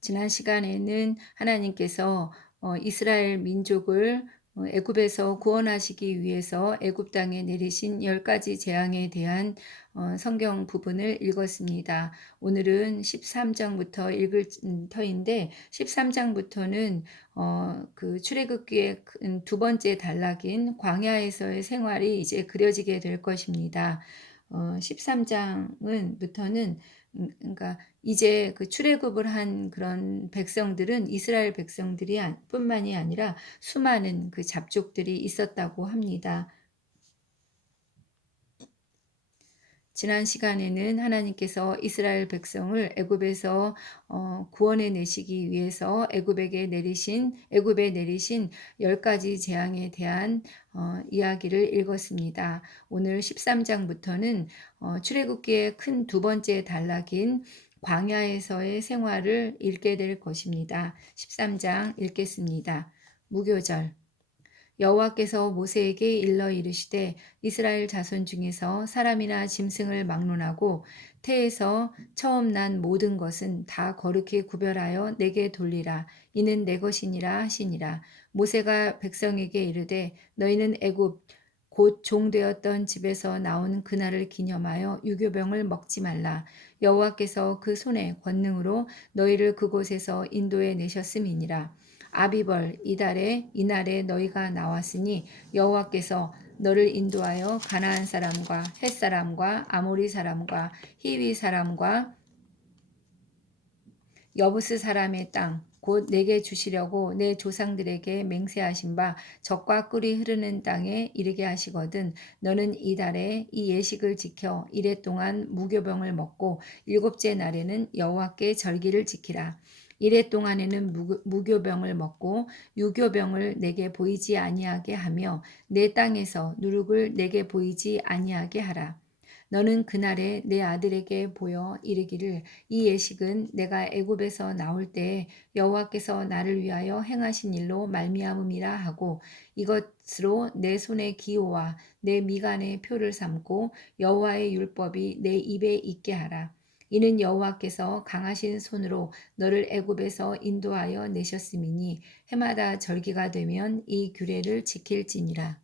지난 시간에는 하나님께서 이스라엘 민족을 애굽에서 구원하시기 위해서 애굽 땅에 내리신 10가지 재앙에 대한 성경 부분을 읽었습니다. 오늘은 13장부터 읽을 터인데 13장부터는 그 출애굽기의 두 번째 단락인 광야에서의 생활이 이제 그려지게 될 것입니다. 13장부터는 그러니까 이제 그 출애굽을 한 그런 백성들은 이스라엘 백성들이 뿐만이 아니라 수많은 그 잡족들이 있었다고 합니다. 지난 시간에는 하나님께서 이스라엘 백성을 애굽에서 구원해 내시기 위해서 애굽에 내리신 10가지 재앙에 대한 이야기를 읽었습니다. 오늘 13장부터는 출애굽기의 큰 두 번째 단락인 광야에서의 생활을 읽게 될 것입니다. 13장 읽겠습니다. 무교절. 여호와께서 모세에게 일러 이르시되 이스라엘 자손 중에서 사람이나 짐승을 막론하고 태에서 처음 난 모든 것은 다 거룩히 구별하여 내게 돌리라. 이는 내 것이니라 하시니라. 모세가 백성에게 이르되 너희는 애굽 곧 종되었던 집에서 나온 그날을 기념하여 유교병을 먹지 말라. 여호와께서 그 손의 권능으로 너희를 그곳에서 인도해 내셨음이니라. 아비벌 이날에 너희가 나왔으니 여호와께서 너를 인도하여 가나안 사람과 헷 사람과 아모리 사람과 히위 사람과 여부스 사람의 땅 곧 내게 주시려고 내 조상들에게 맹세하신 바 젖과 꿀이 흐르는 땅에 이르게 하시거든 너는 이달에 이 예식을 지켜 이래 동안 무교병을 먹고 일곱째 날에는 여호와께 절기를 지키라. 이래 동안에는 무교병을 먹고 유교병을 내게 보이지 아니하게 하며 내 땅에서 누룩을 내게 보이지 아니하게 하라. 너는 그날에 내 아들에게 보여 이르기를 이 예식은 내가 애굽에서 나올 때에 여호와께서 나를 위하여 행하신 일로 말미암음이라 하고 이것으로 내 손의 기호와 내 미간의 표를 삼고 여호와의 율법이 내 입에 있게 하라. 이는 여호와께서 강하신 손으로 너를 애굽에서 인도하여 내셨음이니 해마다 절기가 되면 이 규례를 지킬지니라.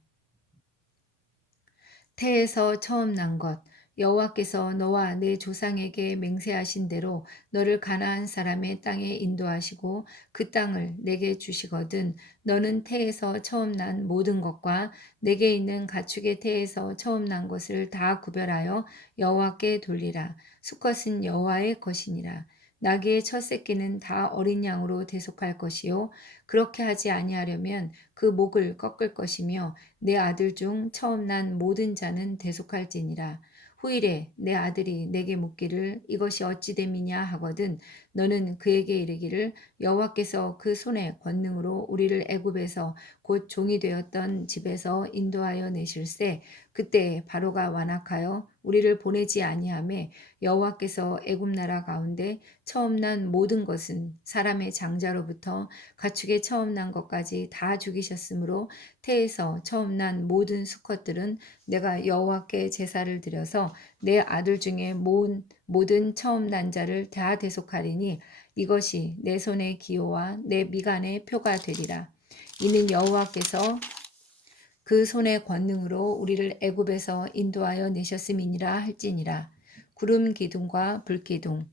태에서 처음 난 것, 여호와께서 너와 내 조상에게 맹세하신 대로 너를 가나안 사람의 땅에 인도하시고 그 땅을 내게 주시거든 너는 태에서 처음 난 모든 것과 내게 있는 가축의 태에서 처음 난 것을 다 구별하여 여호와께 돌리라. 수컷은 여호와의 것이니라. 나귀의 첫 새끼는 다 어린 양으로 대속할 것이요 그렇게 하지 아니하려면 그 목을 꺾을 것이며 내 아들 중 처음 난 모든 자는 대속할지니라. 후일에 내 아들이 내게 묻기를 이것이 어찌 됨이냐 하거든 너는 그에게 이르기를 여호와께서 그 손의 권능으로 우리를 애굽에서 곧 종이 되었던 집에서 인도하여 내실세 그때 바로가 완악하여 우리를 보내지 아니하매 여호와께서 애굽 나라 가운데 처음 난 모든 것은 사람의 장자로부터 가축의 처음 난 것까지 다 죽이셨으므로 태에서 처음 난 모든 수컷들은 내가 여호와께 제사를 드려서 내 아들 중에 모든 처음 난 자를 다 대속하리니 이것이 내 손의 기호와 내 미간의 표가 되리라. 이는 여호와께서 그 손의 권능으로 우리를 애굽에서 인도하여 내셨음이니라 할지니라. 구름 기둥과 불 기둥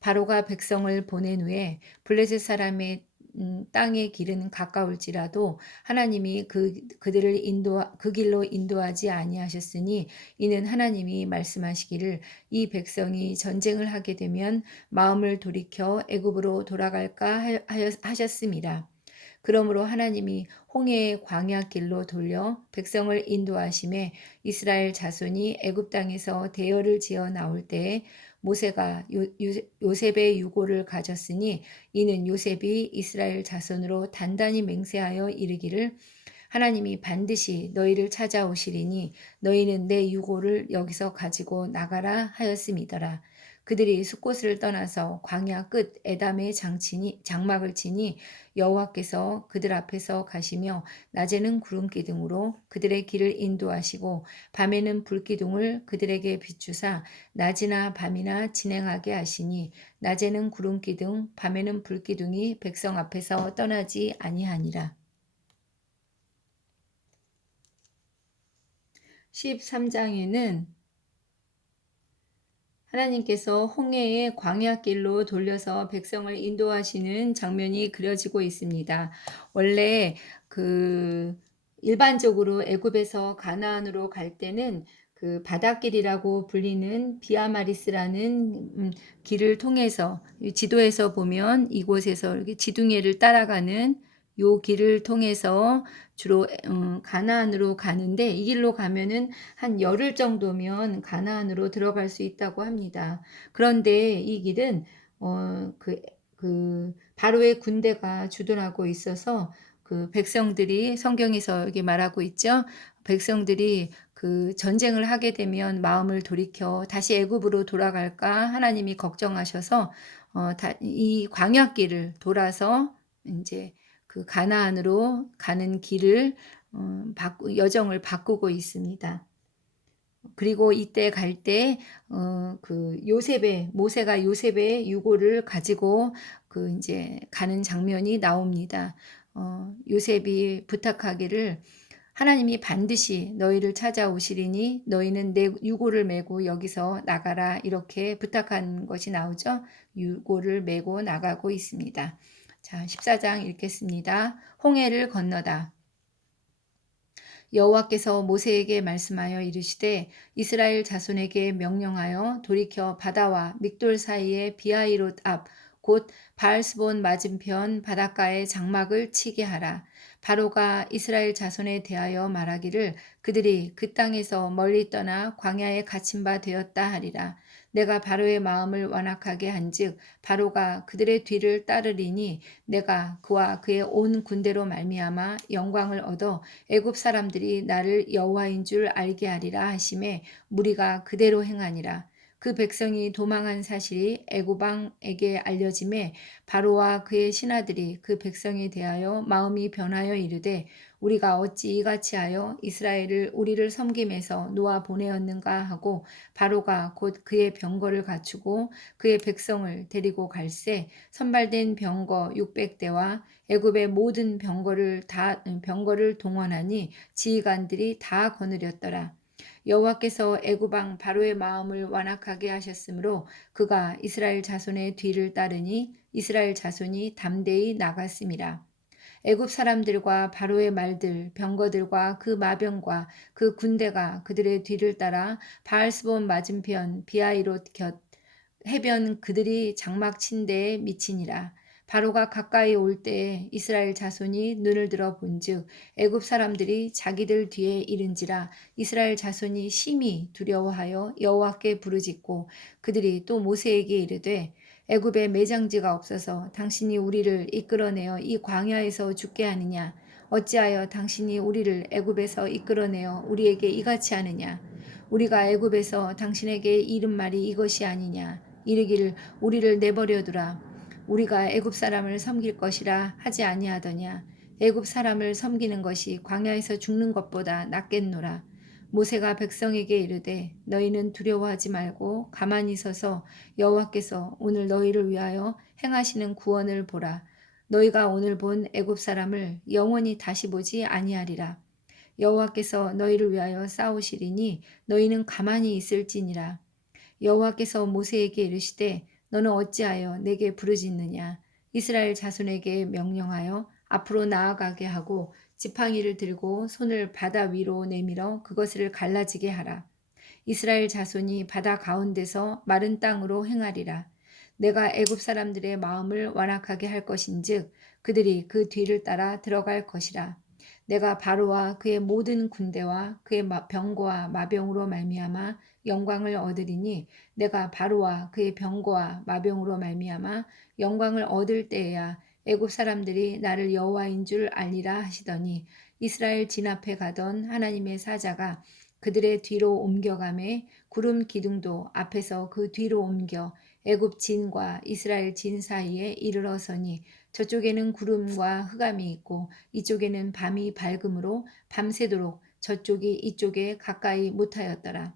바로가 백성을 보낸 후에 블레셋 사람의 땅의 길은 가까울지라도 하나님이 그 길로 인도하지 아니하셨으니 이는 하나님이 말씀하시기를 이 백성이 전쟁을 하게 되면 마음을 돌이켜 애굽으로 돌아갈까 하셨음이라. 그러므로 하나님이 홍해의 광야 길로 돌려 백성을 인도하심에 이스라엘 자손이 애굽 땅에서 대열을 지어 나올 때에 모세가 요셉의 유고를 가졌으니 이는 요셉이 이스라엘 자손으로 단단히 맹세하여 이르기를 하나님이 반드시 너희를 찾아오시리니 너희는 내 유고를 여기서 가지고 나가라 하였음이더라. 그들이 숫곳을 떠나서 광야 끝 에담의 장막을 치니 여호와께서 그들 앞에서 가시며 낮에는 구름 기둥으로 그들의 길을 인도하시고 밤에는 불 기둥을 그들에게 비추사 낮이나 밤이나 진행하게 하시니 낮에는 구름 기둥 밤에는 불 기둥이 백성 앞에서 떠나지 아니하니라. 13장에는 하나님께서 홍해의 광야길로 돌려서 백성을 인도하시는 장면이 그려지고 있습니다. 원래 그 일반적으로 애굽에서 가나안으로 갈 때는 그 바닷길이라고 불리는 비아마리스라는 길을 통해서 지도에서 보면 이곳에서 이렇게 지둥이를 따라가는 요 길을 통해서 주로 가나안으로 가는데 이 길로 가면은 한 열흘 정도면 가나안으로 들어갈 수 있다고 합니다. 그런데 이 길은 바로의 군대가 주둔하고 있어서 그 백성들이 성경에서 여기 말하고 있죠. 백성들이 그 전쟁을 하게 되면 마음을 돌이켜 다시 애굽으로 돌아갈까 하나님이 걱정하셔서 이 광야길을 돌아서 이제 그 가나안으로 가는 길을 여정을 바꾸고 있습니다. 그리고 이때 갈 때 그 모세가 요셉의 유고를 가지고 그 이제 가는 장면이 나옵니다. 요셉이 부탁하기를 하나님이 반드시 너희를 찾아오시리니 너희는 내 유고를 메고 여기서 나가라 이렇게 부탁한 것이 나오죠. 유고를 메고 나가고 있습니다. 자, 14장 읽겠습니다. 홍해를 건너다. 여호와께서 모세에게 말씀하여 이르시되 이스라엘 자손에게 명령하여 돌이켜 바다와 믹돌 사이의 비하이롯 앞 곧 바알스본 맞은편 바닷가에 장막을 치게 하라. 바로가 이스라엘 자손에 대하여 말하기를 그들이 그 땅에서 멀리 떠나 광야에 갇힌 바 되었다 하리라. 내가 바로의 마음을 완악하게 한즉 바로가 그들의 뒤를 따르리니 내가 그와 그의 온 군대로 말미암아 영광을 얻어 애굽 사람들이 나를 여호와인 줄 알게 하리라 하심에 무리가 그대로 행하니라. 그 백성이 도망한 사실이 애굽 왕에게 알려짐에 바로와 그의 신하들이 그 백성에 대하여 마음이 변하여 이르되 우리가 어찌 이같이 하여 이스라엘을 우리를 섬김에서 놓아 보내었는가 하고 바로가 곧 그의 병거를 갖추고 그의 백성을 데리고 갈새 선발된 병거 600대와 애굽의 모든 병거를 동원하니 지휘관들이 다 거느렸더라. 여호와께서 애굽 왕 바로의 마음을 완악하게 하셨으므로 그가 이스라엘 자손의 뒤를 따르니 이스라엘 자손이 담대히 나갔음이라. 애굽 사람들과 바로의 말들, 병거들과 그 마병과 그 군대가 그들의 뒤를 따라 바알스본 맞은편 비하이롯 곁 해변 그들이 장막 친 데에 미치니라. 바로가 가까이 올 때에 이스라엘 자손이 눈을 들어 본즉 애굽 사람들이 자기들 뒤에 이른지라. 이스라엘 자손이 심히 두려워하여 여호와께 부르짖고 그들이 또 모세에게 이르되 애굽에 매장지가 없어서 당신이 우리를 이끌어내어 이 광야에서 죽게 하느냐? 어찌하여 당신이 우리를 애굽에서 이끌어내어 우리에게 이같이 하느냐? 우리가 애굽에서 당신에게 이른 말이 이것이 아니냐? 이르기를 우리를 내버려두라. 우리가 애굽 사람을 섬길 것이라 하지 아니하더냐? 애굽 사람을 섬기는 것이 광야에서 죽는 것보다 낫겠노라. 모세가 백성에게 이르되 너희는 두려워하지 말고 가만히 서서 여호와께서 오늘 너희를 위하여 행하시는 구원을 보라. 너희가 오늘 본 애굽 사람을 영원히 다시 보지 아니하리라. 여호와께서 너희를 위하여 싸우시리니 너희는 가만히 있을지니라. 여호와께서 모세에게 이르시되 너는 어찌하여 내게 부르짖느냐? 이스라엘 자손에게 명령하여 앞으로 나아가게 하고 지팡이를 들고 손을 바다 위로 내밀어 그것을 갈라지게 하라. 이스라엘 자손이 바다 가운데서 마른 땅으로 행하리라. 내가 애굽 사람들의 마음을 완악하게 할 것인즉 그들이 그 뒤를 따라 들어갈 것이라. 내가 바로와 그의 모든 군대와 그의 병거와 마병으로 말미암아 영광을 얻으리니 내가 바로와 그의 병거와 마병으로 말미암아 영광을 얻을 때에야 애굽 사람들이 나를 여호와인 줄 알리라 하시더니 이스라엘 진 앞에 가던 하나님의 사자가 그들의 뒤로 옮겨가매 구름 기둥도 앞에서 그 뒤로 옮겨 애굽 진과 이스라엘 진 사이에 이르러서니 저쪽에는 구름과 흑암이 있고 이쪽에는 밤이 밝음으로 밤새도록 저쪽이 이쪽에 가까이 못하였더라.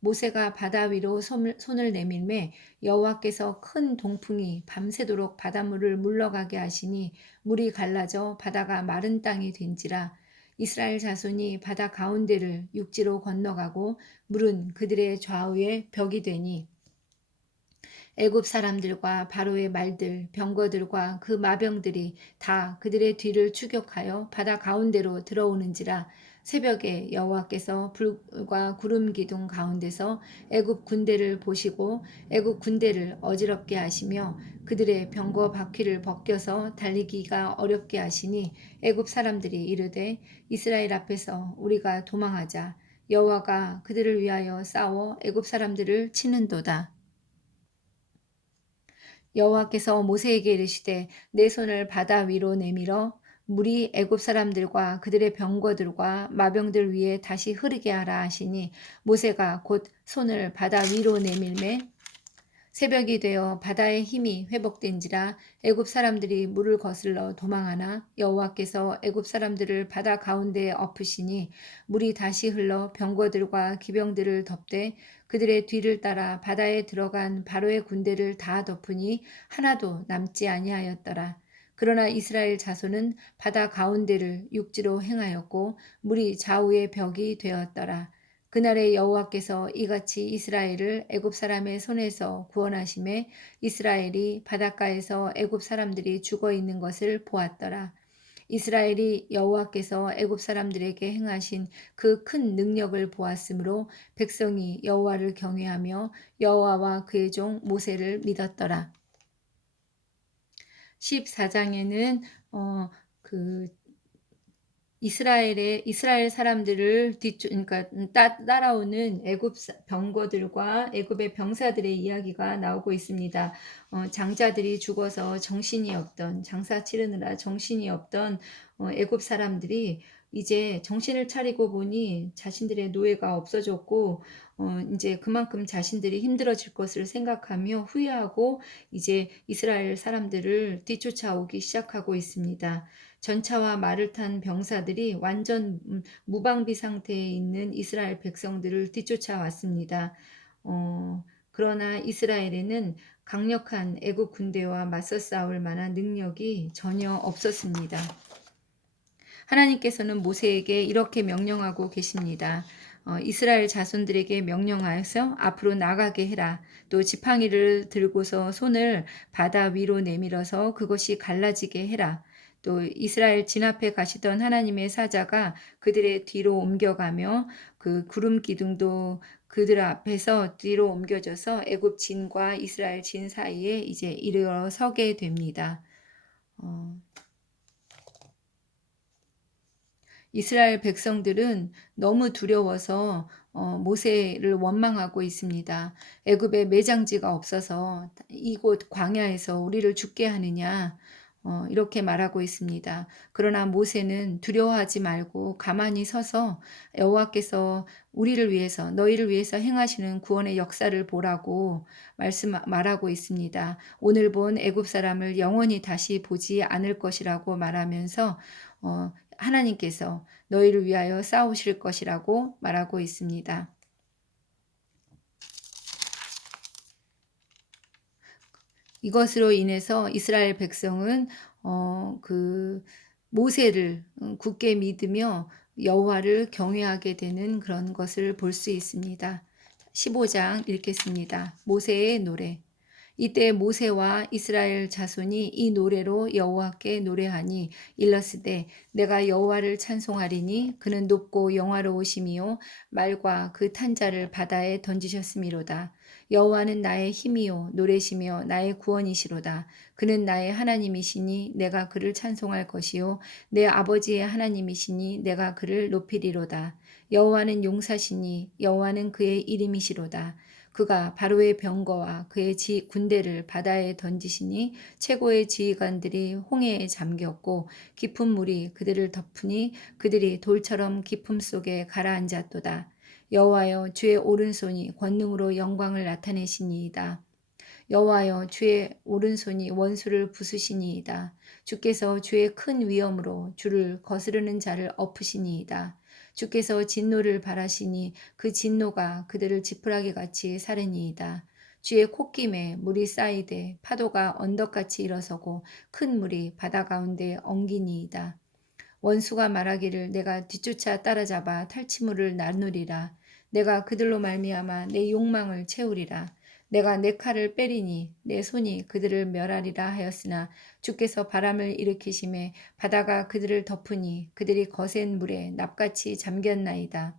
모세가 바다 위로 손을 내밀매 여호와께서 큰 동풍이 밤새도록 바닷물을 물러가게 하시니 물이 갈라져 바다가 마른 땅이 된지라. 이스라엘 자손이 바다 가운데를 육지로 건너가고 물은 그들의 좌우에 벽이 되니 애굽 사람들과 바로의 말들, 병거들과 그 마병들이 다 그들의 뒤를 추격하여 바다 가운데로 들어오는지라. 새벽에 여호와께서 불과 구름 기둥 가운데서 애굽 군대를 보시고 애굽 군대를 어지럽게 하시며 그들의 병거 바퀴를 벗겨서 달리기가 어렵게 하시니 애굽 사람들이 이르되 이스라엘 앞에서 우리가 도망하자. 여호와가 그들을 위하여 싸워 애굽 사람들을 치는도다. 여호와께서 모세에게 이르시되 내 손을 바다 위로 내밀어 물이 애굽 사람들과 그들의 병거들과 마병들 위에 다시 흐르게 하라 하시니 모세가 곧 손을 바다 위로 내밀매 새벽이 되어 바다의 힘이 회복된지라. 애굽 사람들이 물을 거슬러 도망하나 여호와께서 애굽 사람들을 바다 가운데에 엎으시니 물이 다시 흘러 병거들과 기병들을 덮되 그들의 뒤를 따라 바다에 들어간 바로의 군대를 다 덮으니 하나도 남지 아니하였더라. 그러나 이스라엘 자손은 바다 가운데를 육지로 행하였고 물이 좌우의 벽이 되었더라. 그날에 여호와께서 이같이 이스라엘을 애굽 사람의 손에서 구원하심에 이스라엘이 바닷가에서 애굽 사람들이 죽어 있는 것을 보았더라. 이스라엘이 여호와께서 애굽 사람들에게 행하신 그 큰 능력을 보았으므로 백성이 여호와를 경외하며 여호와와 그의 종 모세를 믿었더라. 14장에는 그 이스라엘 사람들을 그러니까 따라오는 애굽 병거들과 애굽의 병사들의 이야기가 나오고 있습니다. 장자들이 죽어서 정신이 없던 장사 치르느라 정신이 없던 애굽 사람들이 이제 정신을 차리고 보니 자신들의 노예가 없어졌고 이제 그만큼 자신들이 힘들어질 것을 생각하며 후회하고 이제 이스라엘 사람들을 뒤쫓아오기 시작하고 있습니다. 전차와 말을 탄 병사들이 완전 무방비 상태에 있는 이스라엘 백성들을 뒤쫓아왔습니다. 그러나 이스라엘에는 강력한 애국 군대와 맞서 싸울 만한 능력이 전혀 없었습니다. 하나님께서는 모세에게 이렇게 명령하고 계십니다. 이스라엘 자손들에게 명령하여서 앞으로 나가게 해라. 또 지팡이를 들고서 손을 바다 위로 내밀어서 그것이 갈라지게 해라. 또 이스라엘 진 앞에 가시던 하나님의 사자가 그들의 뒤로 옮겨가며 그 구름 기둥도 그들 앞에서 뒤로 옮겨져서 애굽 진과 이스라엘 진 사이에 이제 이르러서게 됩니다. 이스라엘 백성들은 너무 두려워서 모세를 원망하고 있습니다. 애굽에 매장지가 없어서 이곳 광야에서 우리를 죽게 하느냐 이렇게 말하고 있습니다. 그러나 모세는 두려워하지 말고 가만히 서서 여호와께서 우리를 위해서 너희를 위해서 행하시는 구원의 역사를 보라고 말하고 있습니다. 오늘 본 애굽 사람을 영원히 다시 보지 않을 것이라고 말하면서 하나님께서 너희를 위하여 싸우실 것이라고 말하고 있습니다. 이것으로 인해서 이스라엘 백성은 그 모세를 굳게 믿으며 여호와를 경외하게 되는 그런 것을 볼 수 있습니다. 15장 읽겠습니다. 모세의 노래. 이때 모세와 이스라엘 자손이 이 노래로 여호와께 노래하니 일러스되 내가 여호와를 찬송하리니 그는 높고 영화로우심이요 말과 그 탄자를 바다에 던지셨음이로다. 여호와는 나의 힘이요 노래시며 나의 구원이시로다. 그는 나의 하나님이시니 내가 그를 찬송할 것이요 내 아버지의 하나님이시니 내가 그를 높이리로다. 여호와는 용사시니 여호와는 그의 이름이시로다. 그가 바로의 병거와 그의 군대를 바다에 던지시니 최고의 지휘관들이 홍해에 잠겼고 깊은 물이 그들을 덮으니 그들이 돌처럼 깊음 속에 가라앉았도다. 여호와여 주의 오른손이 권능으로 영광을 나타내시니이다. 여호와여 주의 오른손이 원수를 부수시니이다. 주께서 주의 큰 위엄으로 주를 거스르는 자를 엎으시니이다. 주께서 진노를 발하시니 그 진노가 그들을 지푸라기 같이 사르니이다. 주의 콧김에 물이 쌓이되 파도가 언덕같이 일어서고 큰 물이 바다 가운데 엉기니이다. 원수가 말하기를 내가 뒤쫓아 따라잡아 탈취물을 나누리라. 내가 그들로 말미암아 내 욕망을 채우리라. 내가 내 칼을 빼리니 내 손이 그들을 멸하리라 하였으나 주께서 바람을 일으키심에 바다가 그들을 덮으니 그들이 거센 물에 납같이 잠겼나이다.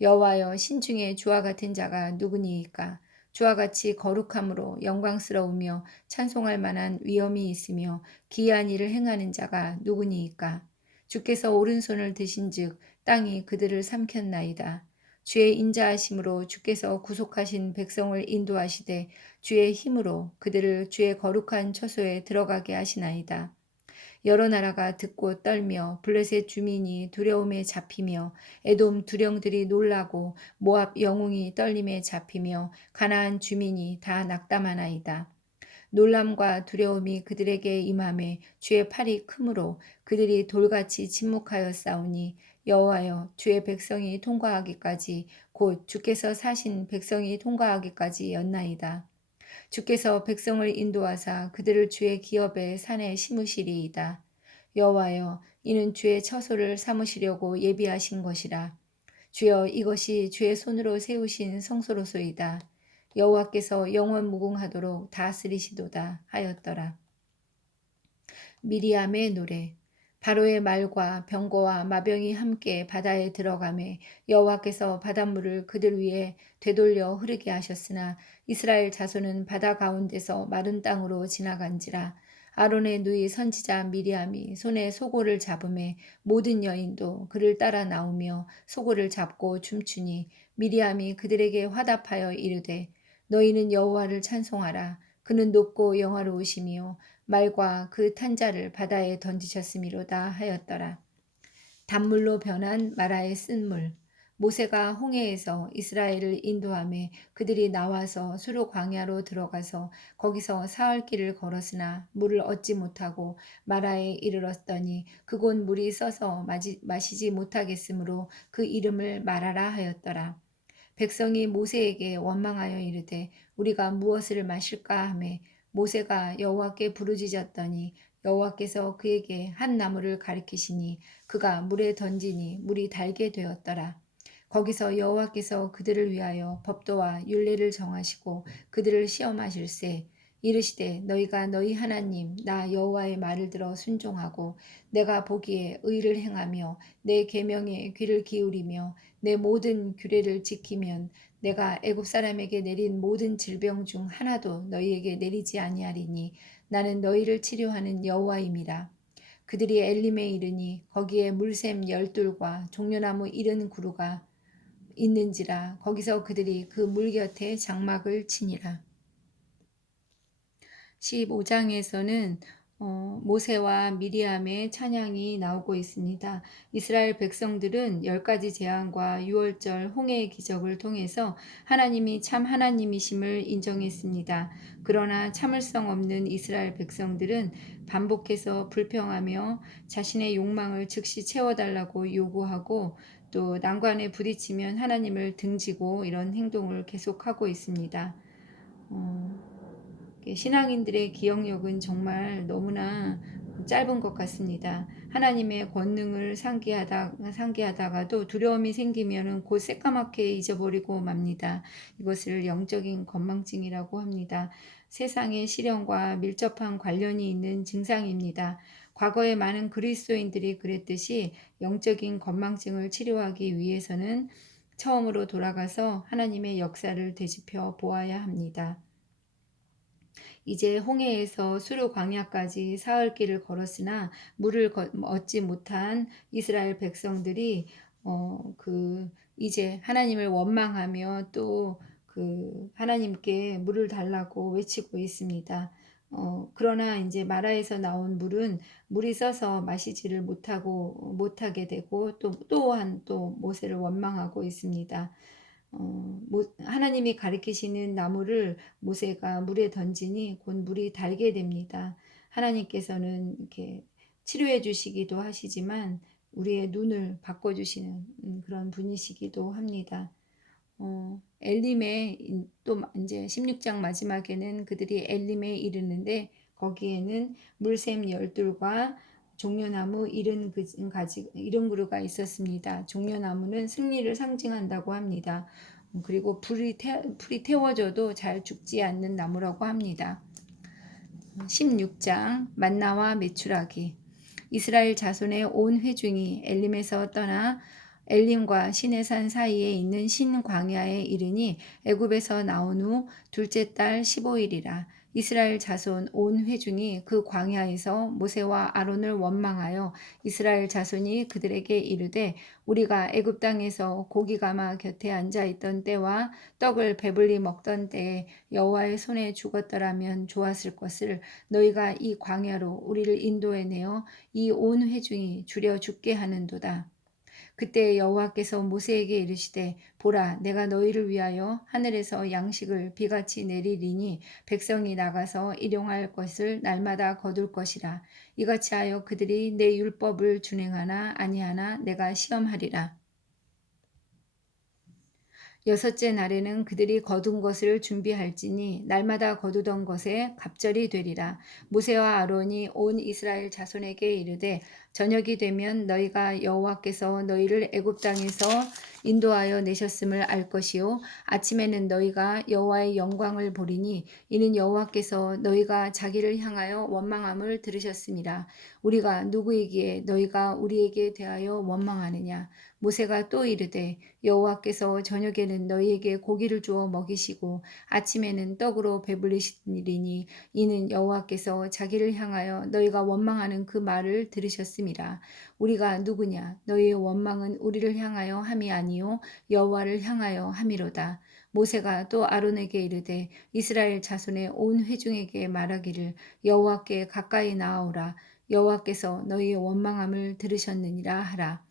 여호와여 신중에 주와 같은 자가 누구니이까? 주와 같이 거룩함으로 영광스러우며 찬송할 만한 위엄이 있으며 기이한 일을 행하는 자가 누구니이까? 주께서 오른손을 드신즉 땅이 그들을 삼켰나이다. 주의 인자하심으로 주께서 구속하신 백성을 인도하시되 주의 힘으로 그들을 주의 거룩한 처소에 들어가게 하시나이다. 여러 나라가 듣고 떨며 블레셋 주민이 두려움에 잡히며 에돔 두령들이 놀라고 모압 영웅이 떨림에 잡히며 가나안 주민이 다 낙담하나이다. 놀람과 두려움이 그들에게 임함에 주의 팔이 크므로 그들이 돌같이 침묵하여 싸우니 여호와여 주의 백성이 통과하기까지 곧 주께서 사신 백성이 통과하기까지 였나이다. 주께서 백성을 인도하사 그들을 주의 기업의 산에 심으시리이다. 여호와여 이는 주의 처소를 삼으시려고 예비하신 것이라. 주여 이것이 주의 손으로 세우신 성소로소이다. 여호와께서 영원 무궁하도록 다스리시도다 하였더라. 미리암의 노래. 바로의 말과 병거와 마병이 함께 바다에 들어가매 여호와께서 바닷물을 그들 위에 되돌려 흐르게 하셨으나 이스라엘 자손은 바다 가운데서 마른 땅으로 지나간지라. 아론의 누이 선지자 미리암이 손에 소고를 잡음에 모든 여인도 그를 따라 나오며 소고를 잡고 춤추니 미리암이 그들에게 화답하여 이르되 너희는 여호와를 찬송하라. 그는 높고 영화로우시며 말과 그 탄자를 바다에 던지셨음이로다 하였더라. 단물로 변한 마라의 쓴물. 모세가 홍해에서 이스라엘을 인도하며 그들이 나와서 수르 광야로 들어가서 거기서 사흘 길을 걸었으나 물을 얻지 못하고 마라에 이르렀더니 그곳 물이 써서 마시지 못하겠으므로 그 이름을 마라라 하였더라. 백성이 모세에게 원망하여 이르되 우리가 무엇을 마실까 하매 모세가 여호와께 부르짖었더니 여호와께서 그에게 한 나무를 가리키시니 그가 물에 던지니 물이 달게 되었더라. 거기서 여호와께서 그들을 위하여 법도와 율례를 정하시고 그들을 시험하실세 이르시되 너희가 너희 하나님 나 여호와의 말을 들어 순종하고 내가 보기에 의를 행하며 내 계명에 귀를 기울이며 내 모든 규례를 지키면 내가 애굽 사람에게 내린 모든 질병 중 하나도 너희에게 내리지 아니하리니 나는 너희를 치료하는 여호와임이라. 그들이 엘림에 이르니 거기에 물샘 12과 종려나무 70그루가 있는지라 거기서 그들이 그 물 곁에 장막을 치니라. 15장에서는 모세와 미리암의 찬양이 나오고 있습니다. 이스라엘 백성들은 10가지 재앙과 6월절 홍해의 기적을 통해서 하나님이 참 하나님이심을 인정했습니다. 그러나 참을성 없는 이스라엘 백성들은 반복해서 불평하며 자신의 욕망을 즉시 채워달라고 요구하고 또 난관에 부딪히면 하나님을 등지고 이런 행동을 계속하고 있습니다. 신앙인들의 기억력은 정말 너무나 짧은 것 같습니다. 하나님의 권능을 상기하다가도 두려움이 생기면 곧 새까맣게 잊어버리고 맙니다. 이것을 영적인 건망증이라고 합니다. 세상의 시련과 밀접한 관련이 있는 증상입니다. 과거에 많은 그리스도인들이 그랬듯이 영적인 건망증을 치료하기 위해서는 처음으로 돌아가서 하나님의 역사를 되짚어 보아야 합니다. 이제 홍해에서 수르 광야까지 사흘 길을 걸었으나 물을 얻지 못한 이스라엘 백성들이 이제 하나님을 원망하며 또 하나님께 물을 달라고 외치고 있습니다. 그러나 이제 마라에서 나온 물은 물이 써서 마시지를 못하게 되고 또한 모세를 원망하고 있습니다. 하나님이 가리키시는 나무를 모세가 물에 던지니 곧 물이 달게 됩니다. 하나님께서는 이렇게 치료해 주시기도 하시지만 우리의 눈을 바꿔 주시는 그런 분이시기도 합니다. 엘림에 또 이제 16장 마지막에는 그들이 엘림에 이르는데 거기에는 물샘 열둘과 종려나무 70그루가 있었습니다. 종려나무는 승리를 상징한다고 합니다. 그리고 풀이 태워져도 잘 죽지 않는 나무라고 합니다. 16장 만나와 메추라기. 이스라엘 자손의 온 회중이 엘림에서 떠나 엘림과 시내산 사이에 있는 신광야에 이르니 애굽에서 나온 후 둘째 달 15일이라. 이스라엘 자손 온 회중이 그 광야에서 모세와 아론을 원망하여 이스라엘 자손이 그들에게 이르되 우리가 애굽 땅에서 고기 가마 곁에 앉아 있던 때와 떡을 배불리 먹던 때에 여호와의 손에 죽었더라면 좋았을 것을 너희가 이 광야로 우리를 인도해내어 이 온 회중이 주려 죽게 하는도다. 그때 여호와께서 모세에게 이르시되 보라 내가 너희를 위하여 하늘에서 양식을 비같이 내리리니 백성이 나가서 일용할 것을 날마다 거둘 것이라. 이같이 하여 그들이 내 율법을 준행하나 아니하나 내가 시험하리라. 여섯째 날에는 그들이 거둔 것을 준비할지니 날마다 거두던 것에 갑절이 되리라. 모세와 아론이 온 이스라엘 자손에게 이르되 저녁이 되면 너희가 여호와께서 너희를 애굽 땅에서 인도하여 내셨음을 알 것이요 아침에는 너희가 여호와의 영광을 보리니 이는 여호와께서 너희가 자기를 향하여 원망함을 들으셨음이라. 우리가 누구이기에 너희가 우리에게 대하여 원망하느냐. 모세가 또 이르되 여호와께서 저녁에는 너희에게 고기를 주어 먹이시고 아침에는 떡으로 배불리시리니 이는 여호와께서 자기를 향하여 너희가 원망하는 그 말을 들으셨음이라. 우리가 누구냐 너희의 원망은 우리를 향하여 함이 아니요 여호와를 향하여 함이로다. 모세가 또 아론에게 이르되 이스라엘 자손의 온 회중에게 말하기를 여호와께 가까이 나아오라. 여호와께서 너희의 원망함을 들으셨느니라 하라.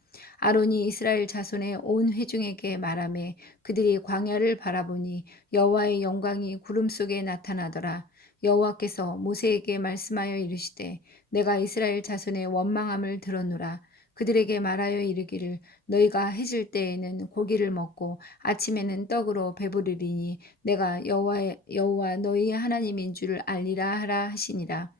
아론이 이스라엘 자손의 온 회중에게 말하매 그들이 광야를 바라보니 여호와의 영광이 구름 속에 나타나더라. 여호와께서 모세에게 말씀하여 이르시되 내가 이스라엘 자손의 원망함을 들었노라. 그들에게 말하여 이르기를 너희가 해질 때에는 고기를 먹고 아침에는 떡으로 배부르리니 내가 여호와 너희의 하나님인 줄 알리라 하라 하시니라.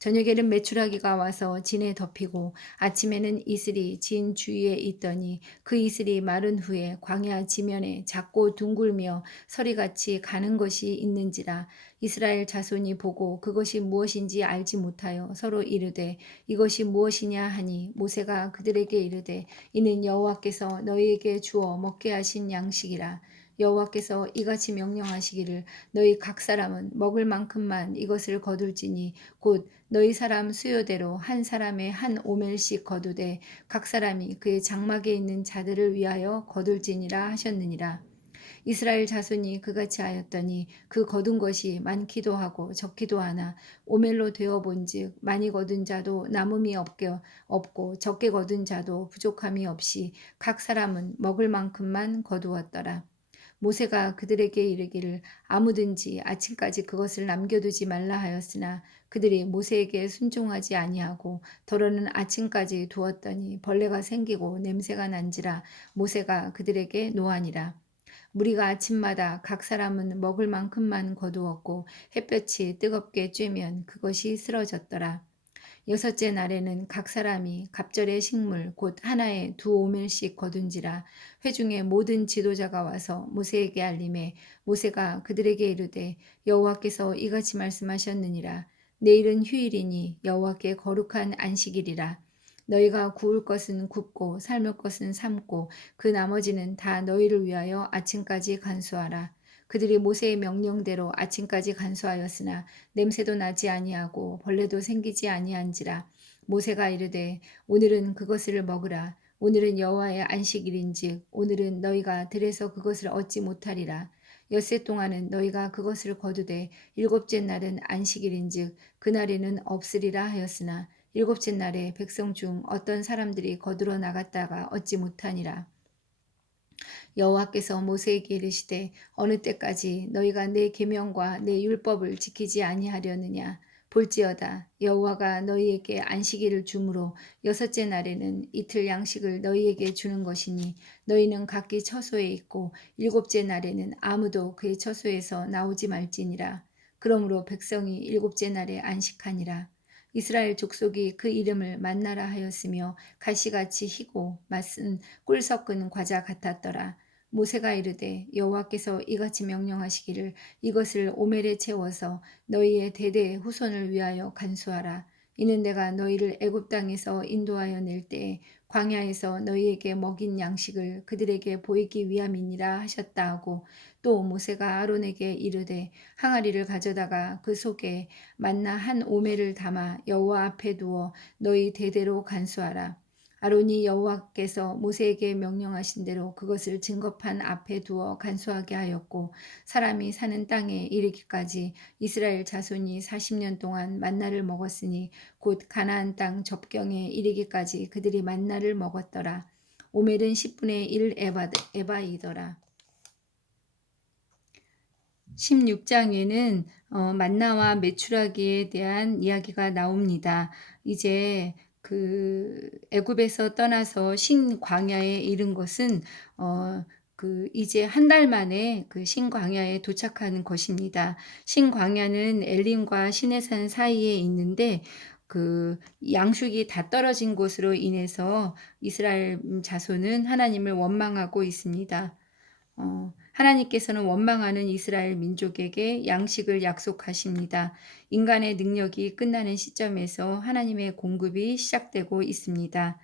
저녁에는 메추라기가 와서 진에 덮이고 아침에는 이슬이 진 주위에 있더니 그 이슬이 마른 후에 광야 지면에 작고 둥글며 서리같이 가는 것이 있는지라. 이스라엘 자손이 보고 그것이 무엇인지 알지 못하여 서로 이르되 이것이 무엇이냐 하니 모세가 그들에게 이르되 이는 여호와께서 너희에게 주어 먹게 하신 양식이라. 여호와께서 이같이 명령하시기를 너희 각 사람은 먹을 만큼만 이것을 거둘지니 곧 너희 사람 수요대로 한 사람의 한 오멜씩 거두되 각 사람이 그의 장막에 있는 자들을 위하여 거둘지니라 하셨느니라. 이스라엘 자손이 그같이 하였더니 그 거둔 것이 많기도 하고 적기도 하나 오멜로 되어 본즉 많이 거둔 자도 남음이 없고 적게 거둔 자도 부족함이 없이 각 사람은 먹을 만큼만 거두었더라. 모세가 그들에게 이르기를 아무든지 아침까지 그것을 남겨두지 말라 하였으나 그들이 모세에게 순종하지 아니하고 더러는 아침까지 두었더니 벌레가 생기고 냄새가 난지라 모세가 그들에게 노하니라. 무리가 아침마다 각 사람은 먹을 만큼만 거두었고 햇볕이 뜨겁게 쬐면 그것이 쓰러졌더라. 여섯째 날에는 각 사람이 갑절의 식물 곧 하나에 2오멜씩 거둔지라. 회중의 모든 지도자가 와서 모세에게 알림해 모세가 그들에게 이르되 여호와께서 이같이 말씀하셨느니라. 내일은 휴일이니 여호와께 거룩한 안식일이라. 너희가 구울 것은 굽고 삶을 것은 삶고 그 나머지는 다 너희를 위하여 아침까지 간수하라. 그들이 모세의 명령대로 아침까지 간수하였으나 냄새도 나지 아니하고 벌레도 생기지 아니한지라. 모세가 이르되 오늘은 그것을 먹으라. 오늘은 여호와의 안식일인즉 오늘은 너희가 들에서 그것을 얻지 못하리라. 엿새 동안은 너희가 그것을 거두되 일곱째 날은 안식일인즉 그날에는 없으리라 하였으나 일곱째 날에 백성 중 어떤 사람들이 거두러 나갔다가 얻지 못하니라. 여호와께서 모세에게 이르시되 어느 때까지 너희가 내 계명과 내 율법을 지키지 아니하려느냐. 볼지어다 여호와가 너희에게 안식일을 주므로 여섯째 날에는 이틀 양식을 너희에게 주는 것이니 너희는 각기 처소에 있고 일곱째 날에는 아무도 그의 처소에서 나오지 말지니라. 그러므로 백성이 일곱째 날에 안식하니라. 이스라엘 족속이 그 이름을 만나라 하였으며 가시같이 희고 맛은 꿀 섞은 과자 같았더라. 모세가 이르되 여호와께서 이같이 명령하시기를 이것을 오멜에 채워서 너희의 대대의 후손을 위하여 간수하라. 이는 내가 너희를 애굽 땅에서 인도하여 낼 때에 광야에서 너희에게 먹인 양식을 그들에게 보이기 위함이니라 하셨다 하고 또 모세가 아론에게 이르되 항아리를 가져다가 그 속에 만나 한 오멜을 담아 여호와 앞에 두어 너희 대대로 간수하라. 아론이 여호와께서 모세에게 명령하신 대로 그것을 증거판 앞에 두어 간수하게 하였고 사람이 사는 땅에 이르기까지 이스라엘 자손이 40년 동안 만나를 먹었으니 곧 가나안 땅 접경에 이르기까지 그들이 만나를 먹었더라. 오멜은 10분의 1 에바이더라. 16장에는 만나와 메추라기에 대한 이야기가 나옵니다. 이제 그 애굽에서 떠나서 신광야에 이른 것은 이제 한 달 만에 그 신광야에 도착하는 것입니다. 신광야는 엘림과 시내산 사이에 있는데 그 양식이 다 떨어진 곳으로 인해서 이스라엘 자손은 하나님을 원망하고 있습니다. 하나님께서는 원망하는 이스라엘 민족에게 양식을 약속하십니다. 인간의 능력이 끝나는 시점에서 하나님의 공급이 시작되고 있습니다.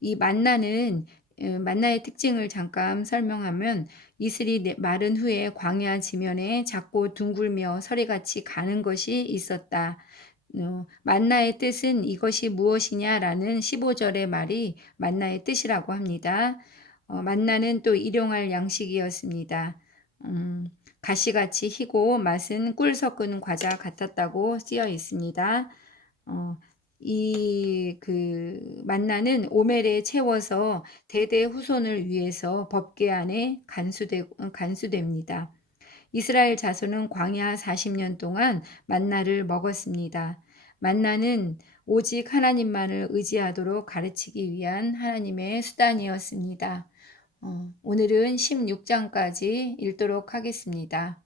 이 만나의 특징을 잠깐 설명하면 이슬이 마른 후에 광야 지면에 작고 둥글며 서리같이 가는 것이 있었다. 만나의 뜻은 이것이 무엇이냐라는 15절의 말이 만나의 뜻이라고 합니다. 만나는 또 일용할 양식이었습니다. 가시같이 희고 맛은 꿀 섞은 과자 같았다고 쓰여 있습니다. 이 만나는 오멜에 채워서 대대 후손을 위해서 법궤 안에 간수됩니다. 이스라엘 자손은 광야 40년 동안 만나를 먹었습니다. 만나는 오직 하나님만을 의지하도록 가르치기 위한 하나님의 수단이었습니다. 오늘은 16장까지 읽도록 하겠습니다.